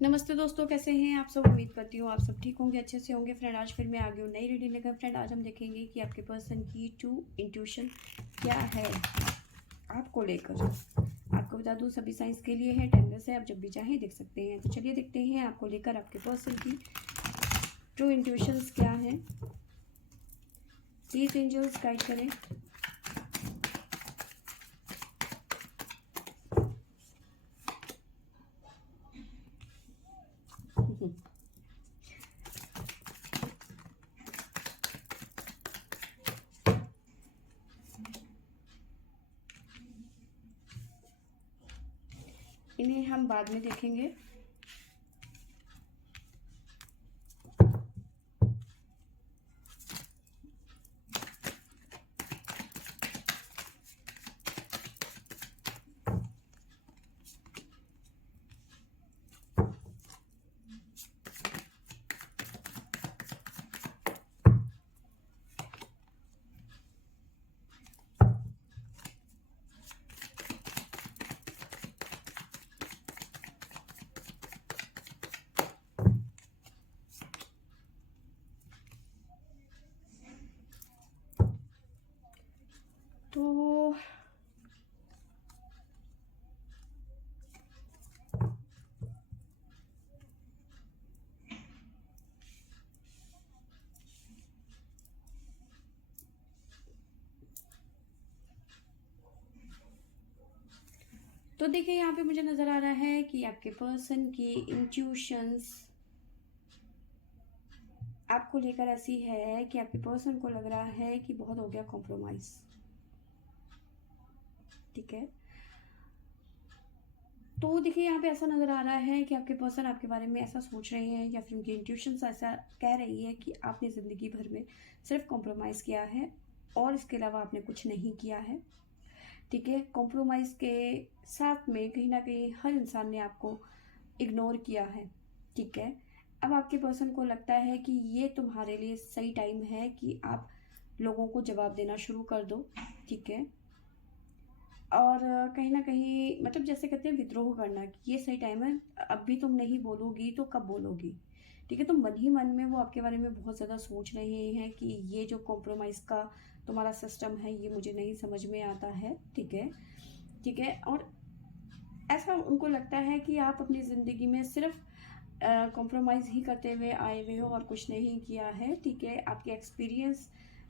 नमस्ते दोस्तों, कैसे हैं आप सब। उम्मीद करती हूँ आप सब ठीक होंगे, अच्छे से होंगे। फ्रेंड, आज फिर मैं आ गई हूँ नई रीडिंग लेकर। फ्रेंड, आज हम देखेंगे कि आपके पर्सन की ट्रू इंट्यूशन क्या है आपको लेकर। आपको बता दूँ, सभी साइंस के लिए है, टाइमलेस है, आप जब भी चाहें देख सकते हैं। तो चलिए देखते हैं आपको लेकर आपके पर्सन की ट्रू इंट्यूशंस क्या है। प्लीज एंजल्स गाइड करें। इन्हें हम बाद में देखेंगे। तो देखिए, यहाँ पे मुझे नज़र आ रहा है कि आपके पर्सन की इंट्यूशंस आपको लेकर ऐसी है कि आपके पर्सन को लग रहा है कि बहुत हो गया कॉम्प्रोमाइज़। ठीक है, तो देखिए यहाँ पे ऐसा नज़र आ रहा है कि आपके पर्सन आपके बारे में ऐसा सोच रहे हैं, या फिर उनकी इंट्यूशंस ऐसा कह रही है कि आपने ज़िंदगी भर में सिर्फ कॉम्प्रोमाइज़ किया है और इसके अलावा आपने कुछ नहीं किया है। ठीक है, कॉम्प्रोमाइज़ के साथ में कहीं ना कहीं हर इंसान ने आपको इग्नोर किया है। ठीक है, अब आपके पर्सन को लगता है कि ये तुम्हारे लिए सही टाइम है कि आप लोगों को जवाब देना शुरू कर दो। ठीक है, और कहीं ना कहीं मतलब जैसे कहते हैं विद्रोह करना, कि ये सही टाइम है, अब भी तुम नहीं बोलोगी तो कब बोलोगी। ठीक है, तो मन ही मन में वो आपके बारे में बहुत ज़्यादा सोच रहे हैं कि ये जो कॉम्प्रोमाइज़ का तुम्हारा सिस्टम है ये मुझे नहीं समझ में आता है। ठीक है, ठीक है, और ऐसा उनको लगता है कि आप अपनी ज़िंदगी में सिर्फ कॉम्प्रोमाइज़ ही करते हुए आए हुए हो और कुछ नहीं किया है। ठीक है, आपके एक्सपीरियंस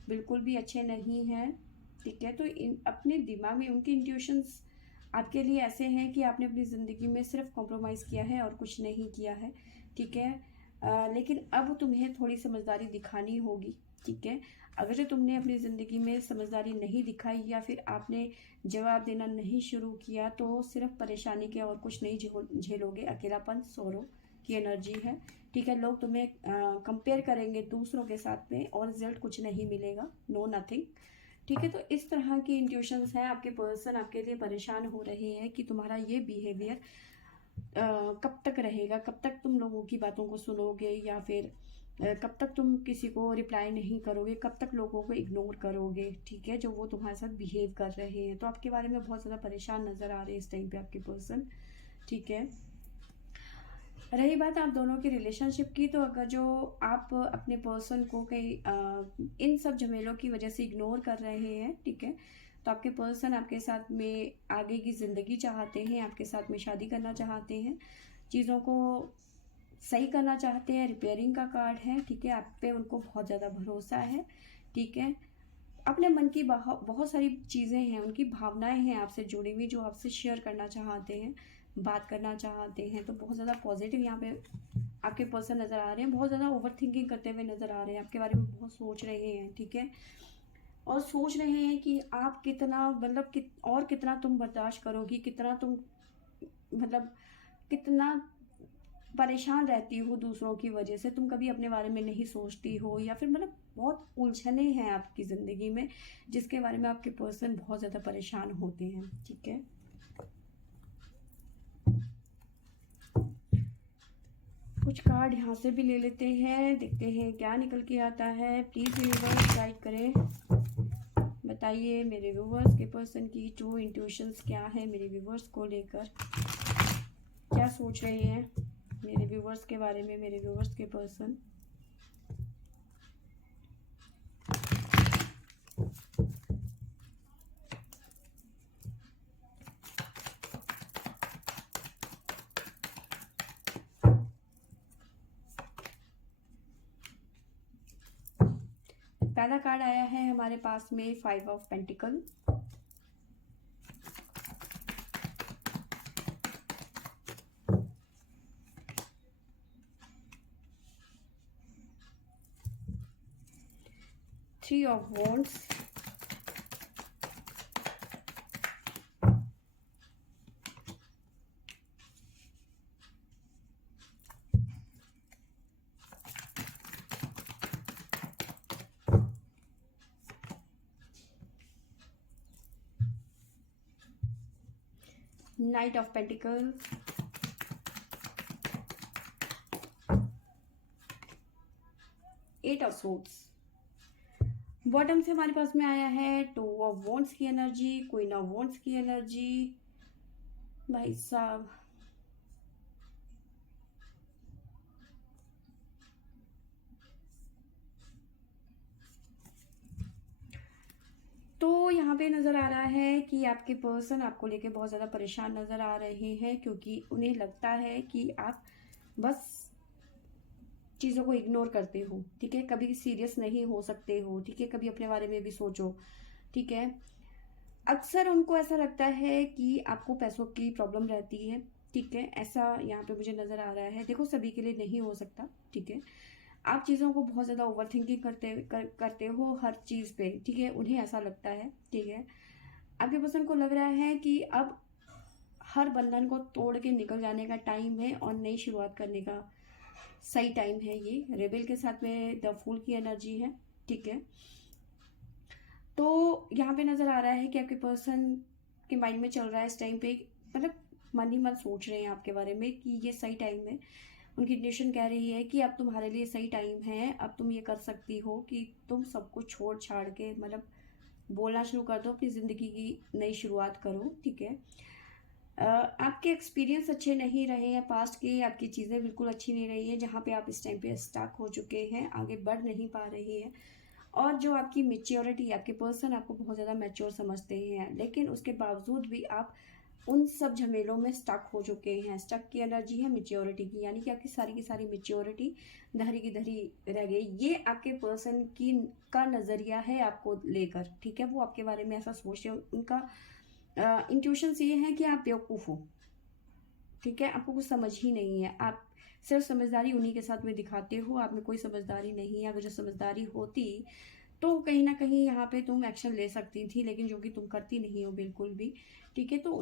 बिल्कुल भी अच्छे नहीं हैं। ठीक है, तो इन अपने दिमाग में उनके इंट्यूशंस आपके लिए ऐसे हैं कि आपने अपनी ज़िंदगी में सिर्फ कॉम्प्रोमाइज़ किया है और कुछ नहीं किया है। ठीक है, लेकिन अब तुम्हें थोड़ी समझदारी दिखानी होगी। ठीक है, अगर जो तुमने अपनी ज़िंदगी में समझदारी नहीं दिखाई या फिर आपने जवाब देना नहीं शुरू किया तो सिर्फ परेशानी के और कुछ नहीं झेलोगे। अकेलापन, सौरो की एनर्जी है। ठीक है, लोग तुम्हें कंपेयर करेंगे दूसरों के साथ में और रिजल्ट कुछ नहीं मिलेगा, नो नथिंग। ठीक है, तो इस तरह की इंट्यूशंस हैं। आपके पर्सन आपके लिए परेशान हो रहे हैं कि तुम्हारा ये बिहेवियर कब तक रहेगा, कब तक तुम लोगों की बातों को सुनोगे, या फिर कब तक तुम किसी को रिप्लाई नहीं करोगे, कब तक लोगों को इग्नोर करोगे। ठीक है, जो वो तुम्हारे साथ बिहेव कर रहे हैं, तो आपके बारे में बहुत ज़्यादा परेशान नज़र आ रहे हैं इस टाइम पे आपके पर्सन। ठीक है, रही बात आप दोनों की रिलेशनशिप की, तो अगर जो आप अपने पर्सन को कहीं इन सब झमेलों की वजह से इग्नोर कर रहे हैं, ठीक है, तो आपके पर्सन आपके साथ में आगे की ज़िंदगी चाहते हैं, आपके साथ में शादी करना चाहते हैं, चीज़ों को सही करना चाहते हैं। रिपेयरिंग का कार्ड है। ठीक है, आप पे उनको बहुत ज़्यादा भरोसा है। ठीक है, अपने मन की बहुत सारी चीज़ें हैं, उनकी भावनाएं हैं आपसे जुड़ी हुई, जो आपसे शेयर करना चाहते हैं, बात करना चाहते हैं। तो बहुत ज़्यादा पॉजिटिव यहाँ पे आपके पर्सन नज़र आ रहे हैं, बहुत ज़्यादा ओवर थिंकिंग करते हुए नज़र आ रहे हैं, आपके बारे में बहुत सोच रहे हैं। ठीक है, और सोच रहे हैं कि आप कितना मतलब और कितना तुम बर्दाश्त करोगी, कितना तुम मतलब कितना परेशान रहती हो दूसरों की वजह से, तुम कभी अपने बारे में नहीं सोचती हो, या फिर मतलब बहुत उलझने हैं आपकी ज़िंदगी में जिसके बारे में आपके पर्सन बहुत ज़्यादा परेशान होते हैं। ठीक है, कुछ कार्ड यहाँ से भी ले लेते हैं, देखते हैं क्या निकल के आता है। प्लीज़ यूनिवर्स गाइड करें, बताइए मेरे व्यूवर्स के पर्सन की ट्रू इंट्यूशंस क्या है, मेरे व्यूवर्स को लेकर क्या सोच रहे हैं। मेरे व्यूवर्स के बारे में, मेरे व्यूवर्स के पर्सन। पहला कार्ड आया है हमारे पास में 5 of pentacles, three of wands, knight of pentacles, eight of swords. Bottom से हमारे पास में आया है 2 ऑफ वॉन्ड्स की एनर्जी, क्वीन ऑफ वॉन्ड्स की एनर्जी। भाई साहब, तो यहाँ पे नज़र आ रहा है कि आपके पर्सन आपको लेके बहुत ज़्यादा परेशान नज़र आ रहे हैं, क्योंकि उन्हें लगता है कि आप बस चीज़ों को इग्नोर करते हो, ठीक है, कभी सीरियस नहीं हो सकते हो, ठीक है, कभी अपने बारे में भी सोचो, ठीक है। अक्सर उनको ऐसा लगता है कि आपको पैसों की प्रॉब्लम रहती है, ठीक है, ऐसा यहाँ पे मुझे नज़र आ रहा है। देखो, सभी के लिए नहीं हो सकता, ठीक है। आप चीज़ों को बहुत ज़्यादा ओवर थिंकिंग करते हो हर चीज़ पे, ठीक है, उन्हें ऐसा लगता है, ठीक है। आपके पर्सन को लग रहा है कि अब हर बंधन को तोड़ के निकल जाने का टाइम है और नई शुरुआत करने का सही टाइम है। ये रेबेल के साथ में द फूल की एनर्जी है, ठीक है। तो यहाँ पे नज़र आ रहा है कि आपके पर्सन के माइंड में चल रहा है इस टाइम पे, मतलब मन ही मन सोच रहे हैं आपके बारे में कि ये सही टाइम है। उनकी इंट्यूशन कह रही है कि अब तुम्हारे लिए सही टाइम है, अब तुम ये कर सकती हो कि तुम सब कुछ छोड़ छाड़ के मतलब बोलना शुरू कर दो, अपनी ज़िंदगी की नई शुरुआत करो, ठीक है। आपके एक्सपीरियंस अच्छे नहीं रहे हैं पास्ट के, आपकी चीज़ें बिल्कुल अच्छी नहीं रही है, जहाँ पे आप इस टाइम पे स्टक हो चुके हैं, आगे बढ़ नहीं पा रहे हैं। और जो आपकी मेच्योरिटी, आपके पर्सन आपको बहुत ज़्यादा मैच्योर समझते हैं, लेकिन उसके बावजूद भी आप उन सब झमेलों में स्टक हो चुके हैं। स्टक की एनर्जी है मेच्योरिटी की, यानी कि आपकी सारी की सारी मेच्योरिटी धरी की धरी रह गई। ये आपके पर्सन की का नज़रिया है आपको लेकर, ठीक है। वो आपके बारे में ऐसा सोचते हैं, उनका इंट्यूशंस ये है कि आप बेवकूफ़ हो, ठीक है, आपको कुछ समझ ही नहीं है, आप सिर्फ समझदारी उन्हीं के साथ में दिखाते हो, आप में कोई समझदारी नहीं है। अगर जो समझदारी होती तो कहीं ना कहीं यहाँ पे तुम एक्शन ले सकती थी, लेकिन जो कि तुम करती नहीं हो बिल्कुल भी, ठीक है। तो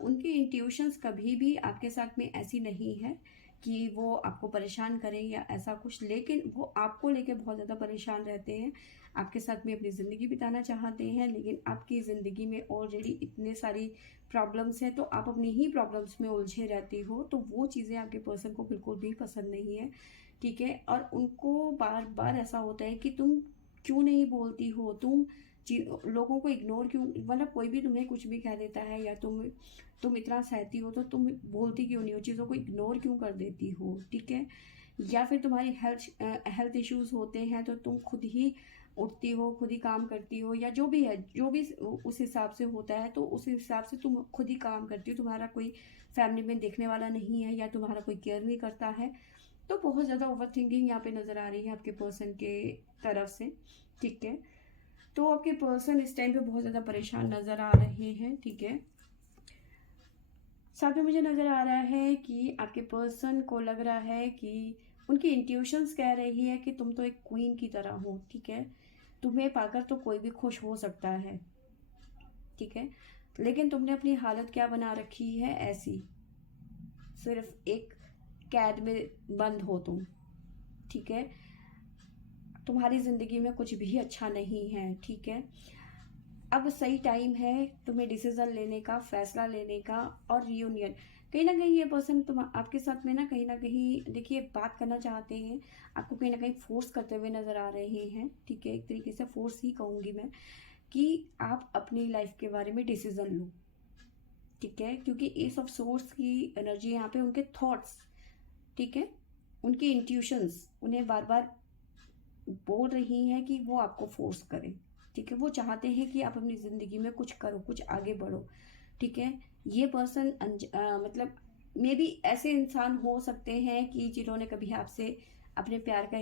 उनकी इंट्यूशंस कभी भी आपके साथ में ऐसी नहीं है कि वो आपको परेशान करें या ऐसा कुछ, लेकिन वो आपको लेके बहुत ज़्यादा परेशान रहते हैं, आपके साथ में अपनी ज़िंदगी बिताना चाहते हैं, लेकिन आपकी ज़िंदगी में ऑलरेडी इतने सारी प्रॉब्लम्स हैं, तो आप अपनी ही प्रॉब्लम्स में उलझे रहती हो, तो वो चीज़ें आपके पर्सन को बिल्कुल भी पसंद नहीं है, ठीक है। और उनको बार बार ऐसा होता है कि तुम क्यों नहीं बोलती हो, तुम लोगों को इग्नोर क्यों, मतलब कोई भी तुम्हें कुछ भी कह देता है या तुम इतना सहती हो तो तुम बोलती क्यों नहीं हो, चीज़ों को इग्नोर क्यों कर देती हो, ठीक है। या फिर तुम्हारी हेल्थ इश्यूज होते हैं तो तुम खुद ही उठती हो, खुद ही काम करती हो, या जो भी है, जो भी उस हिसाब से होता है तो उस हिसाब से तुम खुद ही काम करती हो, तुम्हारा कोई फैमिली में देखने वाला नहीं है या तुम्हारा कोई केयर नहीं करता है। तो बहुत ज़्यादा ओवर थिंकिंग यहाँ पे नज़र आ रही है आपके पर्सन के तरफ से, ठीक है। तो आपके पर्सन इस टाइम पे बहुत ज़्यादा परेशान नज़र आ रहे हैं, ठीक है। साथ में मुझे नज़र आ रहा है कि आपके पर्सन को लग रहा है कि उनकी इंट्यूशंस कह रही है कि तुम तो एक क्वीन की तरह हो, ठीक है, तुम्हें पाकर तो कोई भी खुश हो सकता है, ठीक है, लेकिन तुमने अपनी हालत क्या बना रखी है ऐसी, सिर्फ एक कैद में बंद हो तुम, ठीक है, तुम्हारी ज़िंदगी में कुछ भी अच्छा नहीं है, ठीक है। अब सही टाइम है तुम्हें डिसीजन लेने का, फैसला लेने का, और रियूनियन। कहीं ना कहीं ये पर्सन तुम आपके साथ में ना कहीं देखिए बात करना चाहते हैं, आपको कहीं ना कहीं फोर्स करते हुए नज़र आ रहे हैं, ठीक है, एक तरीके से फोर्स ही कहूँगी मैं, कि आप अपनी लाइफ के बारे में डिसीजन लो, ठीक है, क्योंकि एस ऑफ सोर्स की एनर्जी यहाँ पे उनके थॉट्स ठीक है। उनकी इंट्यूशंस उन्हें बार बार बोल रही हैं कि वो आपको फोर्स करें, ठीक है। वो चाहते हैं कि आप अपनी ज़िंदगी में कुछ करो, कुछ आगे बढ़ो, ठीक है। ये पर्सन मतलब मे बी ऐसे इंसान हो सकते हैं कि जिन्होंने कभी आपसे अपने प्यार का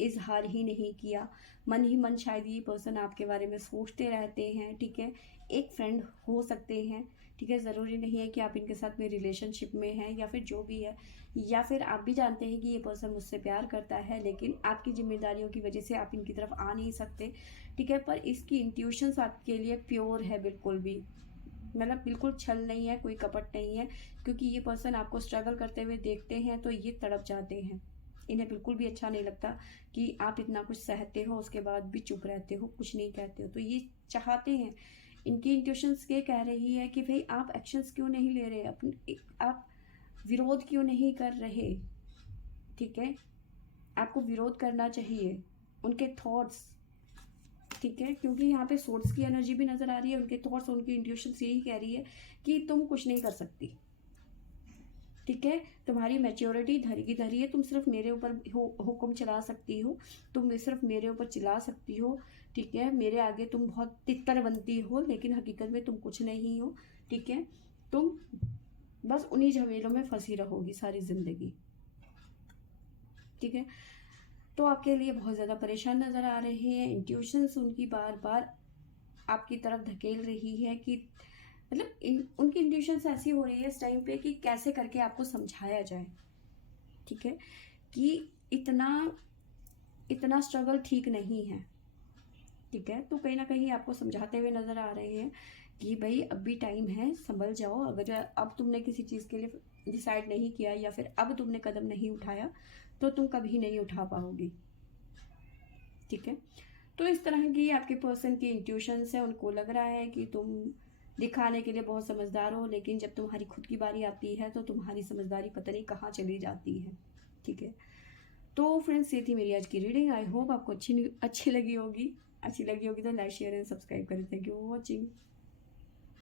इजहार ही नहीं किया। मन ही मन शायद ये पर्सन आपके बारे में सोचते रहते हैं, ठीक है। एक फ्रेंड हो सकते हैं, ठीक है। ज़रूरी नहीं है कि आप इनके साथ में रिलेशनशिप में हैं या फिर जो भी है, या फिर आप भी जानते हैं कि ये पर्सन मुझसे प्यार करता है लेकिन आपकी जिम्मेदारियों की वजह से आप इनकी तरफ आ नहीं सकते, ठीक है। पर इसकी इंट्यूशंस आपके लिए प्योर है, बिल्कुल भी, मतलब बिल्कुल छल नहीं है, कोई कपट नहीं है। क्योंकि ये पर्सन आपको स्ट्रगल करते हुए देखते हैं तो ये तड़प जाते हैं। इन्हें बिल्कुल भी अच्छा नहीं लगता कि आप इतना कुछ सहते हो उसके बाद भी चुप रहते हो, कुछ नहीं कहते हो। तो ये चाहते हैं, इनकी इंट्यूशंस ये कह रही है कि भाई आप एक्शंस क्यों नहीं ले रहे, अपने आप विरोध क्यों नहीं कर रहे, ठीक है। आपको विरोध करना चाहिए उनके थॉट्स, ठीक है। क्योंकि यहाँ पे सोर्स की एनर्जी भी नजर आ रही है, उनके थॉट्स, उनकी इंट्यूशंस यही कह रही है कि तुम कुछ नहीं कर सकती, ठीक है। तुम्हारी मैच्योरिटी धरी की धरी है, तुम सिर्फ मेरे ऊपर हुक्म चला सकती हो, तुम सिर्फ मेरे ऊपर चिल्ला सकती हो, ठीक है। मेरे आगे तुम बहुत तितर बनती हो लेकिन हकीकत में तुम कुछ नहीं हो, ठीक है। तुम बस उन्हीं झमेलों में फंसी रहोगी सारी जिंदगी, ठीक है। तो आपके लिए बहुत ज़्यादा परेशान नज़र आ रहे हैं। इंट्यूशंस उनकी बार बार आपकी तरफ धकेल रही है कि मतलब उनकी इंट्यूशंस ऐसी हो रही है इस टाइम पे कि कैसे करके आपको समझाया जाए, ठीक है, कि इतना इतना स्ट्रगल ठीक नहीं है, ठीक है। तो कहीं ना कहीं आपको समझाते हुए नज़र आ रहे हैं कि भाई अब भी टाइम है, संभल जाओ। अगर अब तुमने किसी चीज़ के लिए डिसाइड नहीं किया या फिर अब तुमने कदम नहीं उठाया तो तुम कभी नहीं उठा पाओगी, ठीक है। तो इस तरह की आपके पर्सन की इंट्यूशंस है, उनको लग रहा है कि तुम दिखाने के लिए बहुत समझदार हो लेकिन जब तुम्हारी खुद की बारी आती है तो तुम्हारी समझदारी पता नहीं कहाँ चली जाती है, ठीक है। तो फ्रेंड्स, ये थी मेरी आज की रीडिंग। आई होप आपको अच्छी लगी होगी। अच्छी लगी होगी तो लाइक शेयर एंड सब्सक्राइब करें। Thank you for watching.